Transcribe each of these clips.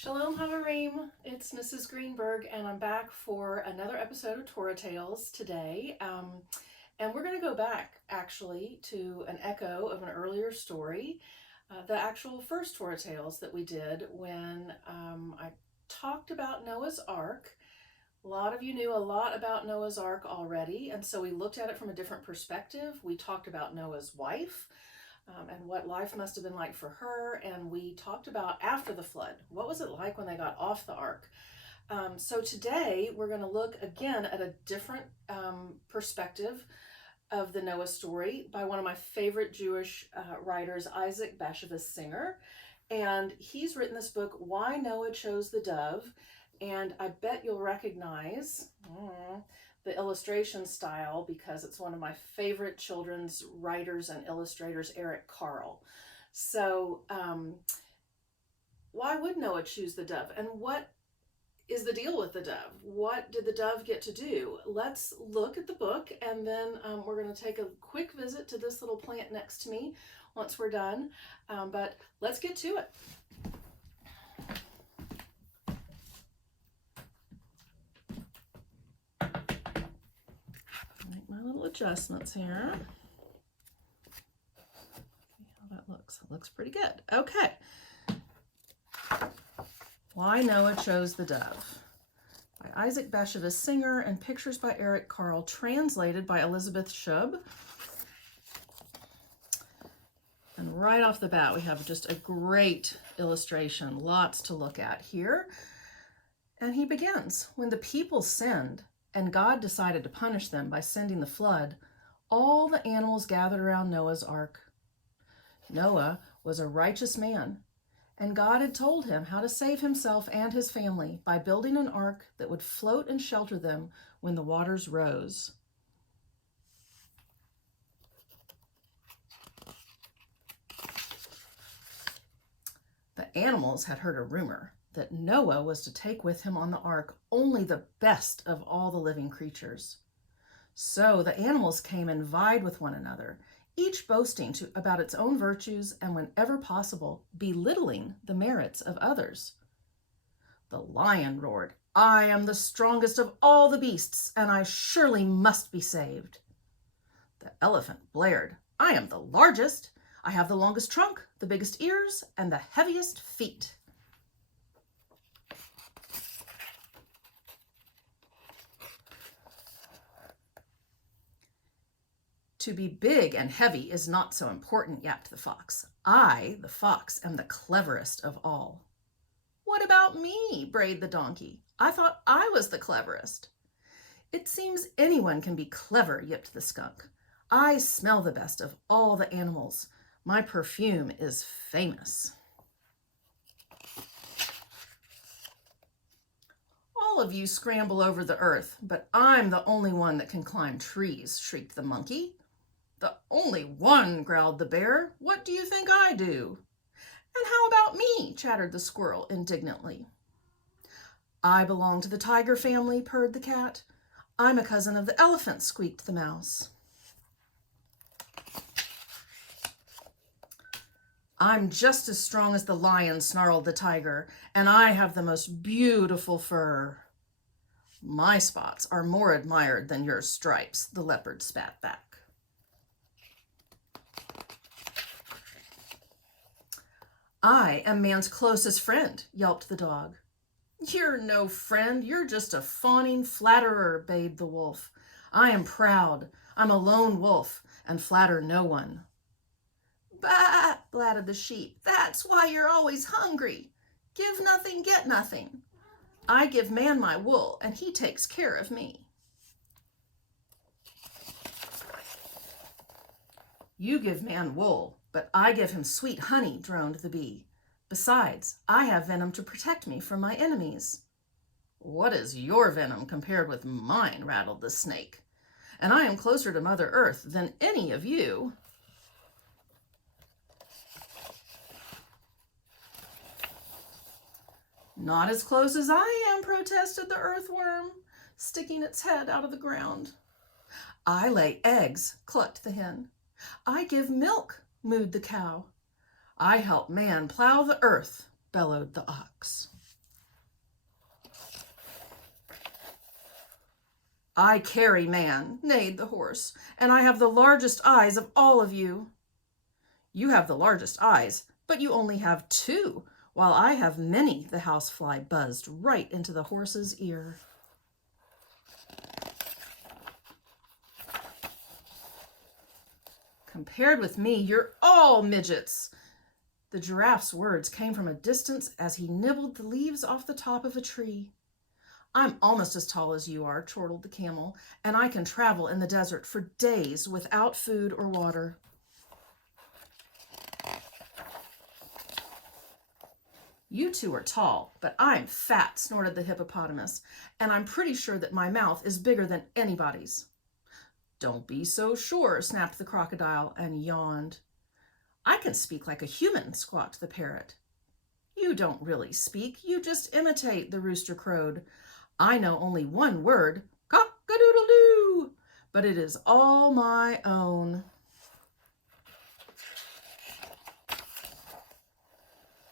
Shalom Havarim, it's Mrs. Greenberg, and I'm back for another episode of Torah Tales today. And we're going to go back, actually, to an echo of an earlier story, the actual first Torah Tales that we did when I talked about Noah's Ark. A lot of you knew a lot about Noah's Ark already, and so we looked at it from a different perspective. We talked about Noah's wife, and what life must have been like for her. And we talked about after the flood. What was it like when they got off the ark? So today we're going to look again at a different perspective of the Noah story by one of my favorite Jewish writers, Isaac Bashevis Singer. And he's written this book, Why Noah Chose the Dove. And I bet you'll recognize the illustration style because it's one of my favorite children's writers and illustrators, Eric Carle. So why would Noah choose the dove? And what is the deal with the dove? What did the dove get to do? Let's look at the book, and then we're going to take a quick visit to this little plant next to me once we're done. But let's get to it. Make my little adjustments here. See how that looks. It looks pretty good. Okay. Why Noah Chose the Dove by Isaac Bashevis Singer and pictures by Eric Carle, translated by Elizabeth Shub. And right off the bat, we have just a great illustration, lots to look at here. And he begins, when the people sinned, and God decided to punish them by sending the flood, all the animals gathered around Noah's ark. Noah was a righteous man, and God had told him how to save himself and his family by building an ark that would float and shelter them when the waters rose. The animals had heard a rumor that Noah was to take with him on the ark only the best of all the living creatures. So the animals came and vied with one another, each boasting about its own virtues and, whenever possible, belittling the merits of others. The lion roared, "I am the strongest of all the beasts, and I surely must be saved." The elephant blared, "I am the largest. I have the longest trunk, the biggest ears, and the heaviest feet." "To be big and heavy is not so important," yapped the fox. "I, the fox, am the cleverest of all." "What about me?" brayed the donkey. "I thought I was the cleverest." "It seems anyone can be clever," yipped the skunk. "I smell the best of all the animals. My perfume is famous." "All of you scramble over the earth, but I'm the only one that can climb trees," shrieked the monkey. "The only one," growled the bear. "What do you think I do?" "And how about me?" chattered the squirrel indignantly. "I belong to the tiger family," purred the cat. "I'm a cousin of the elephant," squeaked the mouse. "I'm just as strong as the lion," snarled the tiger, "and I have the most beautiful fur." "My spots are more admired than your stripes," the leopard spat back. "I am man's closest friend," yelped the dog. "You're no friend, you're just a fawning flatterer," bayed the wolf. "I am proud, I'm a lone wolf, and flatter no one." "Bah!" blatted the sheep. "That's why you're always hungry. Give nothing, get nothing. I give man my wool, and he takes care of me." "You give man wool, but I give him sweet honey," droned the bee. "Besides, I have venom to protect me from my enemies." "What is your venom compared with mine?" rattled the snake. "And I am closer to Mother Earth than any of you." "Not as close as I am," protested the earthworm, sticking its head out of the ground. "I lay eggs," clucked the hen. "I give milk," mooed the cow. "I help man plow the earth," bellowed the ox. I carry man, neighed the horse, and I have the largest eyes of all of you. You have the largest eyes, but you only have 2, while I have many, the housefly buzzed right into the horse's ear. Compared with me, you're all midgets. The giraffe's words came from a distance as he nibbled the leaves off the top of a tree. I'm almost as tall as you are, chortled the camel, and I can travel in the desert for days without food or water. You 2 are tall, but I'm fat, snorted the hippopotamus, and I'm pretty sure that my mouth is bigger than anybody's. Don't be so sure, snapped the crocodile and yawned. I can speak like a human, squawked the parrot. You don't really speak, you just imitate, the rooster crowed. I know only one word, cock-a-doodle-doo, but it is all my own.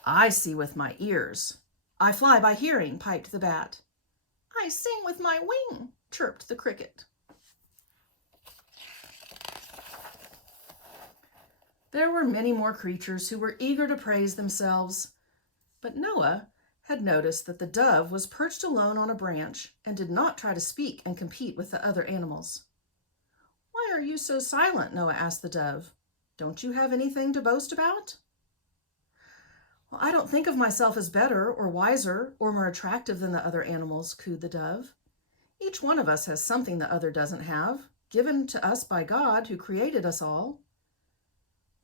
I see with my ears. I fly by hearing, piped the bat. I sing with my wing, chirped the cricket. There were many more creatures who were eager to praise themselves, but Noah had noticed that the dove was perched alone on a branch and did not try to speak and compete with the other animals. Why are you so silent? Noah asked the dove. Don't you have anything to boast about? Well, I don't think of myself as better or wiser or more attractive than the other animals, cooed the dove. Each one of us has something the other doesn't have, given to us by God who created us all.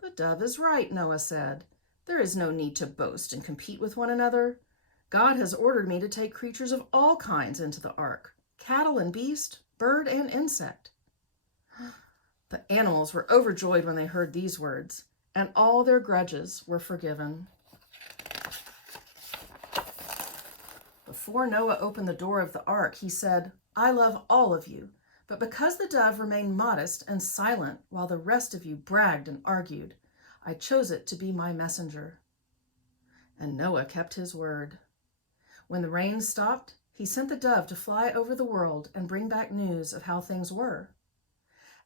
The dove is right, Noah said. There is no need to boast and compete with one another. God has ordered me to take creatures of all kinds into the ark, cattle and beast, bird and insect. The animals were overjoyed when they heard these words, and all their grudges were forgiven. Before Noah opened the door of the ark, he said, I love all of you, but because the dove remained modest and silent while the rest of you bragged and argued, I chose it to be my messenger. And Noah kept his word. When the rain stopped, he sent the dove to fly over the world and bring back news of how things were.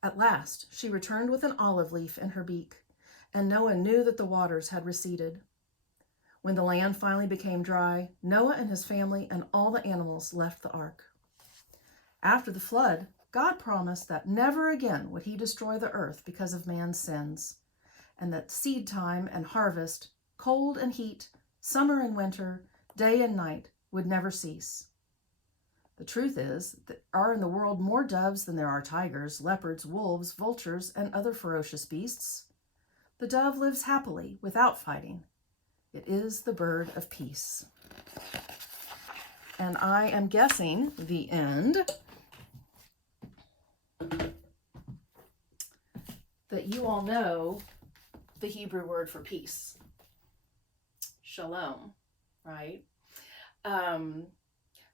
At last, she returned with an olive leaf in her beak, and Noah knew that the waters had receded. When the land finally became dry, Noah and his family and all the animals left the ark. After the flood, God promised that never again would he destroy the earth because of man's sins, and that seed time and harvest, cold and heat, summer and winter, day and night would never cease. The truth is, there are in the world more doves than there are tigers, leopards, wolves, vultures, and other ferocious beasts. The dove lives happily, without fighting. It is the bird of peace. And I am guessing the end that you all know the Hebrew word for peace. Shalom, right?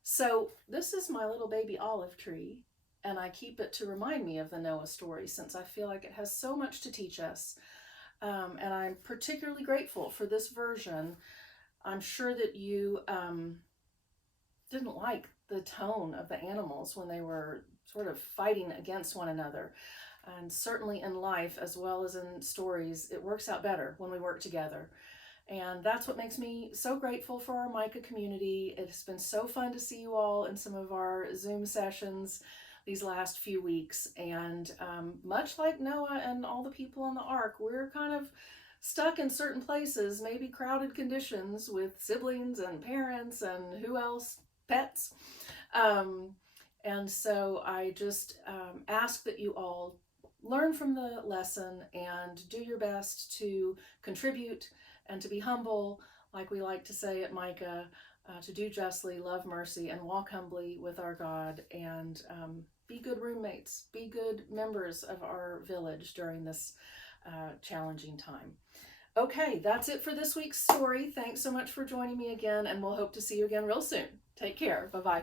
So this is my little baby olive tree, and I keep it to remind me of the Noah story since I feel like it has so much to teach us. And I'm particularly grateful for this version. I'm sure that you didn't like the tone of the animals when they were sort of fighting against one another. And certainly in life, as well as in stories, it works out better when we work together. And that's what makes me so grateful for our Micah community. It's been so fun to see you all in some of our Zoom sessions these last few weeks. And much like Noah and all the people on the ark, we're kind of stuck in certain places, maybe crowded conditions with siblings and parents and who else, pets. And so I just ask that you all learn from the lesson and do your best to contribute and to be humble, like we like to say at Micah, to do justly, love mercy, and walk humbly with our God, and be good roommates, be good members of our village during this challenging time. Okay, that's it for this week's story. Thanks so much for joining me again, and we'll hope to see you again real soon. Take care. Bye-bye.